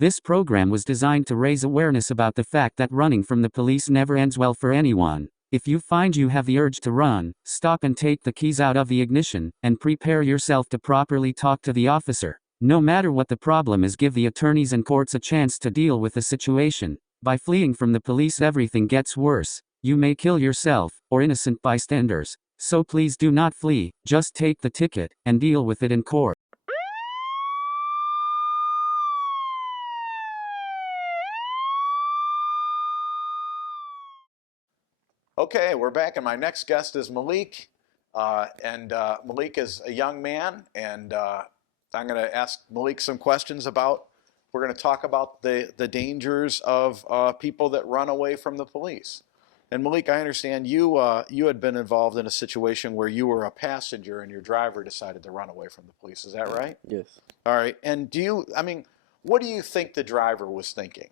This program was designed to raise awareness about the fact that running from the police never ends well for anyone. If you find you have the urge to run, stop and take the keys out of the ignition, and prepare yourself to properly talk to the officer. No matter what the problem is, give the attorneys and courts a chance to deal with the situation. By fleeing from the police, everything gets worse. You may kill yourself, or innocent bystanders. So please do not flee, just take the ticket, and deal with it in court. Okay, we're back, and my next guest is Malik. Malik is a young man, and I'm going to ask Malik some questions about. We're going to talk about the dangers of people that run away from the police. And Malik, I understand you had been involved in a situation where you were a passenger and your driver decided to run away from the police. Is that right? Yes. All right. And what do you think the driver was thinking?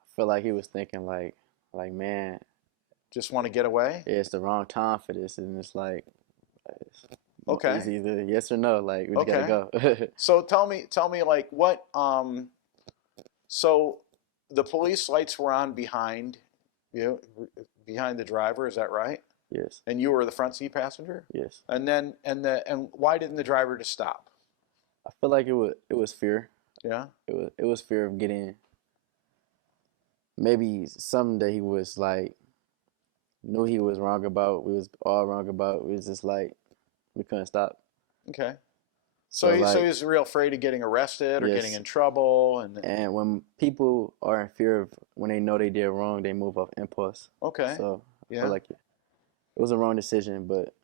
I feel like he was thinking like, man, just want to get away? Yeah, it's the wrong time for this, and it's like, okay, it's either yes or no. Like, we gotta go. So tell me, like what? So the police lights were on behind you, behind the driver. Is that right? Yes. And you were the front seat passenger. Yes. And then and why didn't the driver just stop? I feel like it was fear. Yeah. It was fear of getting. Maybe something that he was like, knew he was wrong about. We was all wrong about. We was just like, we couldn't stop. Okay. So he was real afraid of getting arrested or getting in trouble. And when people are in fear of, when they know they did wrong, they move off impulse. Okay. So I feel like it was a wrong decision, but.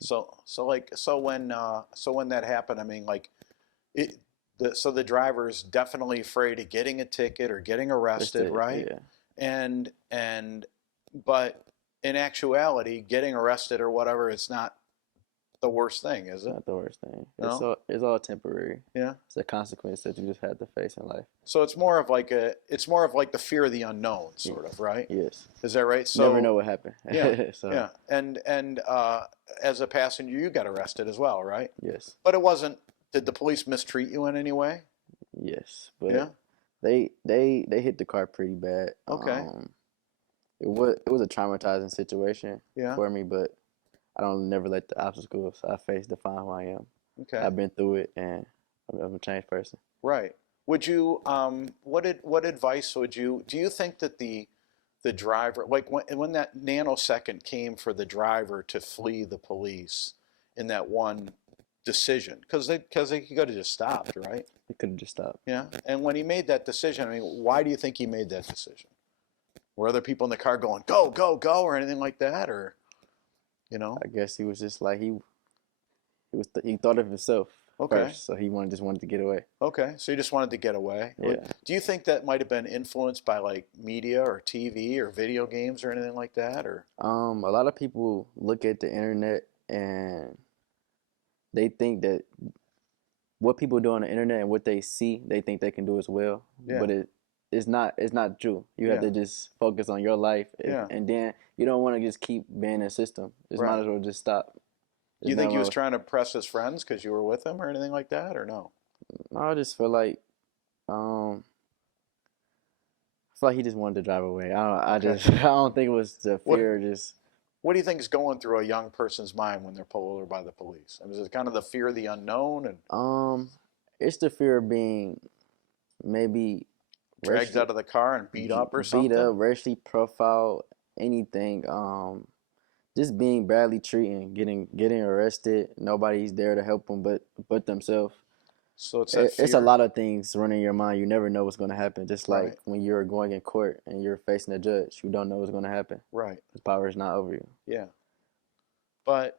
So when that happened, I mean, like, so the driver is definitely afraid of getting a ticket or getting arrested, right? Yeah. But in actuality, getting arrested or whatever, it's not the worst thing, is it? It's not the worst thing. No? It's all temporary. Yeah. It's a consequence that you just had to face in life. So it's more of like the fear of the unknown, sort of, right? Yes. Is that right? So never know what happened. Yeah. Yeah. And as a passenger, you got arrested as well, right? Yes. But it wasn't. Did the police mistreat you in any way? Yes, but they hit the car pretty bad. Okay. It was a traumatizing situation for me, but I don't never let the obstacles I face define who I am. Okay. I've been through it, and I'm a changed person. Right. Would you what advice would you do you think that the driver, like when that nanosecond came for the driver to flee the police in that one decision, because he could have just stopped, right? He could have just stopped. Yeah. And when he made that decision, I mean, why do you think he made that decision? Were other people in the car going, go, go, go, or anything like that, or, you know? I guess he was just like he thought of himself first, so he just wanted to get away. Okay, so he just wanted to get away. Yeah. Do you think that might have been influenced by like media or TV or video games or anything like that, or? A lot of people look at the internet and they think that what people do on the internet and what they see, they think they can do as well. Yeah. But it's not true. You have to just focus on your life, and then you don't want to just keep being in a system. Just might as well just stop. Do you think he was trying to press his friends because you were with him or anything like that, or no? I just feel like, he just wanted to drive away. I don't think it was the fear. What do you think is going through a young person's mind when they're pulled over by the police? I mean, is it kind of the fear of the unknown? And it's the fear of being maybe dragged out of the car and beat up or something? Beat up, racially profiled, anything. Just being badly treated, getting arrested. Nobody's there to help them but themselves. So it's a lot of things running in your mind. You never know what's going to happen. Just like when you're going in court and you're facing a judge, you don't know what's going to happen. Right. His power is not over you. Yeah. But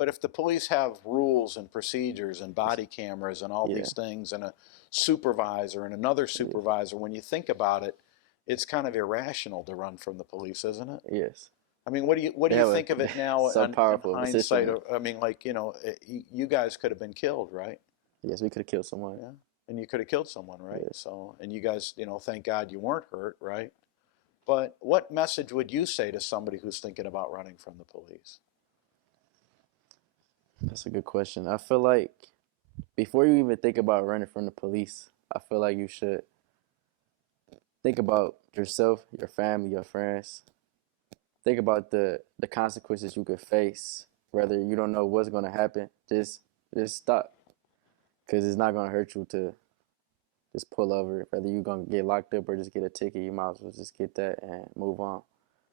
if the police have rules and procedures and body cameras and all these things and a supervisor and another supervisor, when you think about it, it's kind of irrational to run from the police, isn't it? Yes. I mean, what do you think of it now? So powerful. In hindsight, I mean, like, you guys could have been killed, right? Yes, we could have killed someone. Yeah, and you could have killed someone, right? Yes. So, and you guys, thank God you weren't hurt, right? But what message would you say to somebody who's thinking about running from the police? That's a good question. I feel like before you even think about running from the police, I feel like you should think about yourself, your family, your friends. Think about the consequences you could face. Whether you don't know what's gonna happen, just stop, cause it's not gonna hurt you to just pull over. Whether you're gonna get locked up or just get a ticket, you might as well just get that and move on.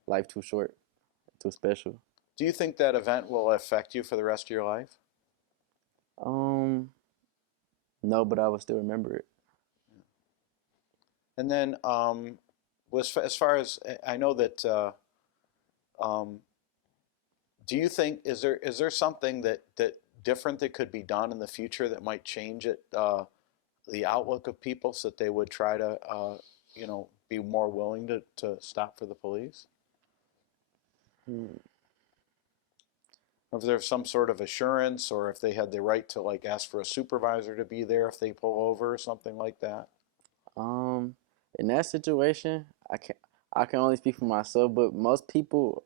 Life too short, too special. Do you think that event will affect you for the rest of your life? Um, no, but I will still remember it. And then, as far as I know that, um, do you think is there something that different that could be done in the future that might change it, the outlook of people, so that they would try to, be more willing to stop for the police? Hmm. If there's some sort of assurance, or if they had the right to like ask for a supervisor to be there if they pull over or something like that. Um, in that situation, I can only speak for myself, but most people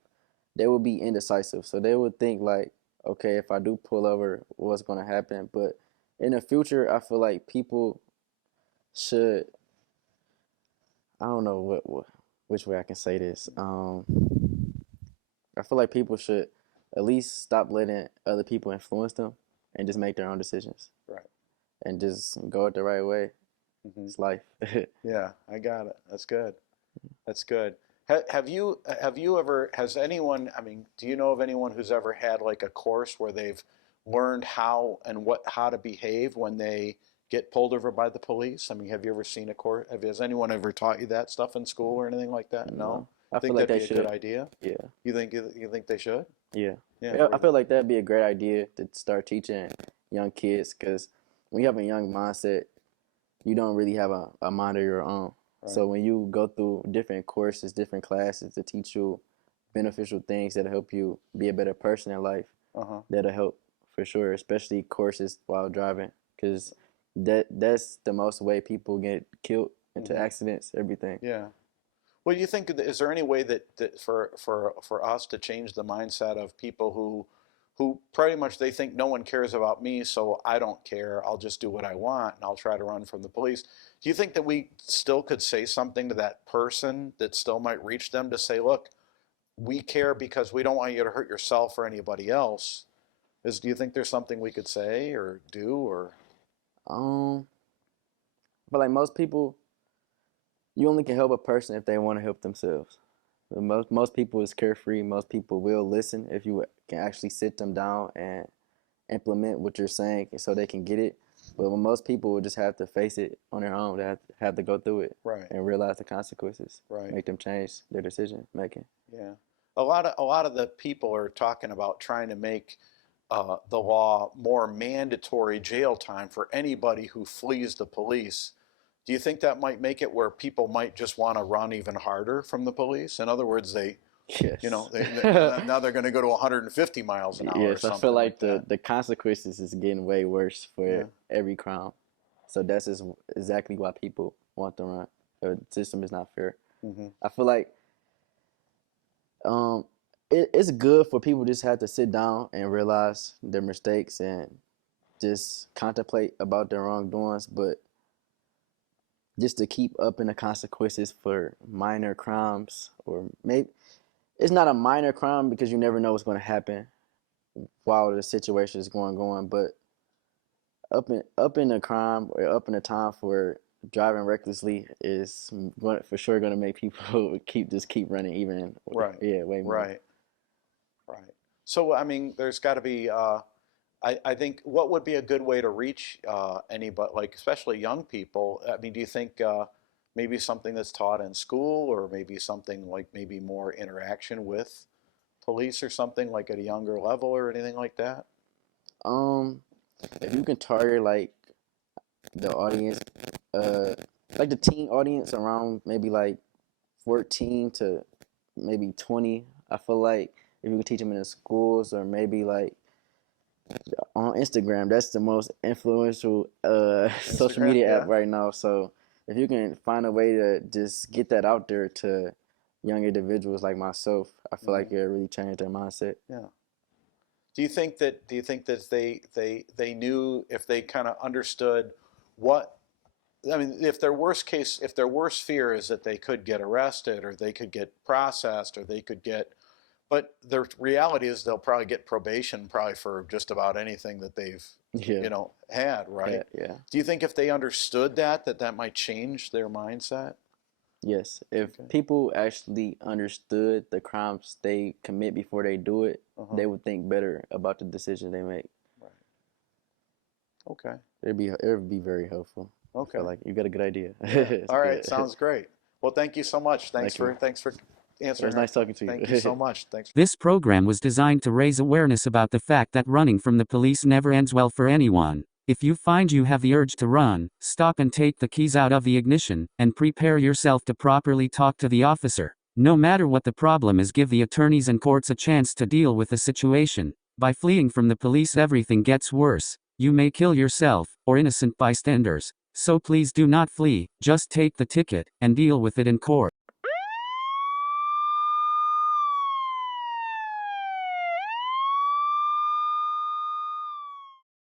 they would be indecisive, so they would think like, okay, if I do pull over, what's gonna happen? But in the future, I feel like people should. I don't know what which way I can say this. I feel like people should at least stop letting other people influence them and just make their own decisions Right. and just go it the right way. Hmm. It's life. Yeah, I got it. That's good. That's good. Have you ever, has anyone, I mean, do you know of anyone who's ever had like a course where they've learned how to behave when they get pulled over by the police? I mean, have you ever seen a course? Has anyone ever taught you that stuff in school or anything like that? No? No, I feel Think like that'd they be a good should. idea? Yeah, You think they should? yeah. Yeah. Yeah, I feel like that'd be a great idea to start teaching young kids because when you have a young mindset, you don't really have a mind of your own. Right. So when you go through different courses, different classes to teach you beneficial things that'll help you be a better person in life, Uh-huh. that'll help for sure, especially courses while driving because that's the most way people get killed into Hmm. accidents, everything. Yeah. Well, you think, is there any way that for us to change the mindset of people who pretty much they think no one cares about me, so I don't care. I'll just do what I want and I'll try to run from the police. Do you think that we still could say something to that person that still might reach them to say, look, we care because we don't want you to hurt yourself or anybody else? Do you think there's something we could say or do or? Um, but like most people, you only can help a person if they want to help themselves. Most people is carefree. Most people will listen if you can actually sit them down and implement what you're saying so they can get it. But when most people will just have to face it on their own, they have to go through it Right, and realize the consequences, right. make them change their decision making. Yeah, a lot of the people are talking about trying to make the law more mandatory jail time for anybody who flees the police. Do you think that might make it where people might just want to run even harder from the police? In other words, Yes. now they're going to go to 150 miles an hour or Yes, I feel something like like that. the consequences is getting way worse Yeah, for every crime. So that's just exactly why people want to run. The system is not fair. hmm, I feel like um it's good for people just have to sit down and realize their mistakes and just contemplate about their wrongdoings, but just to keep up in the consequences for minor crimes or maybe it's not a minor crime because you never know what's going to happen while the situation is going, but up in a crime or up in a time for driving recklessly is for sure going to make people keep running even right, yeah way more. right, right. So I mean, there's got to be. I think what would be a good way to reach anybody, like especially young people? I mean, do you think maybe something that's taught in school, or maybe something like maybe more interaction with police or something like at a younger level or anything like that? Um, if you can target like the audience, uh, like the teen audience around maybe like 14 to maybe 20, I feel like if you can teach them in the schools or maybe like on Instagram, that's the most influential social Instagram, media app yeah, right now. So if you can find a way to just get that out there to young individuals like myself, I feel hmm, like it'll really change their mindset. yeah. Do you think that they knew, if they kind of understood what, I mean, if their worst fear is that they could get arrested or they could get processed or they could get, but the reality is they'll probably get probation probably for just about anything that they've, Yeah. had, right? Yeah. Do you think if they understood that might change their mindset? Yes. If Okay. people actually understood the crimes they commit before they do it, Uh-huh. they would think better about the decision they make. Right. Okay. It would be very helpful. I Okay. feel like you got a good idea. Yeah. It's All right. good. Sounds great. Well, thank you so much. Thanks Thank you. for It answering. was nice talking to you. Thank you so much. Thanks. This program was designed to raise awareness about the fact that running from the police never ends well for anyone. If you find you have the urge to run, stop and take the keys out of the ignition, and prepare yourself to properly talk to the officer. No matter what the problem is, give the attorneys and courts a chance to deal with the situation. By fleeing from the police, everything gets worse. You may kill yourself, or innocent bystanders. So please do not flee, just take the ticket, and deal with it in court.